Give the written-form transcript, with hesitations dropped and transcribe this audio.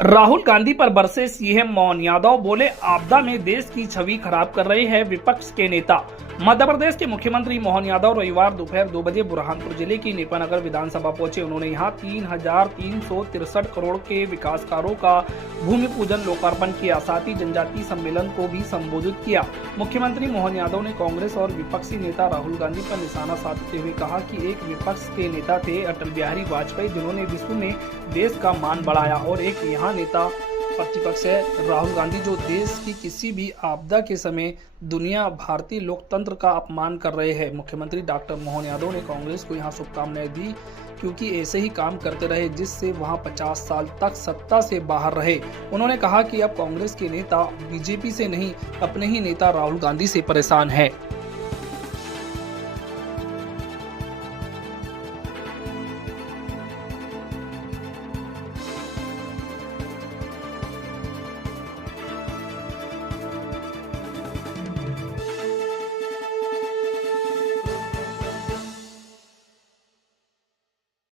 राहुल गांधी पर बरसे सीएम मोहन यादव, बोले आपदा में देश की छवि खराब कर रहे हैं विपक्ष के नेता। मध्य प्रदेश के मुख्यमंत्री मोहन यादव रविवार दोपहर 2 बजे बुरहानपुर जिले की नेपानगर विधानसभा पहुंचे। उन्होंने यहां 3,363 करोड़ के विकास कार्यों का भूमि पूजन लोकार्पण किया, साथ ही जनजातीय सम्मेलन को भी संबोधित किया। मुख्यमंत्री मोहन यादव ने कांग्रेस और विपक्षी नेता राहुल गांधी पर निशाना साधते हुए कहा कि एक विपक्ष के नेता थे अटल बिहारी वाजपेयी, जिन्होंने विश्व में देश का मान बढ़ाया, और एक यहाँ नेता प्रतिपक्ष है राहुल गांधी, जो देश की किसी भी आपदा के समय दुनिया भारतीय लोकतंत्र का अपमान कर रहे हैं। मुख्यमंत्री डॉक्टर मोहन यादव ने कांग्रेस को यहां शुभकामनाएं दी, क्योंकि ऐसे ही काम करते रहे जिससे वहां 50 साल तक सत्ता से बाहर रहे। उन्होंने कहा कि अब कांग्रेस के नेता बीजेपी से नहीं, अपने ही नेता राहुल गांधी से परेशान है।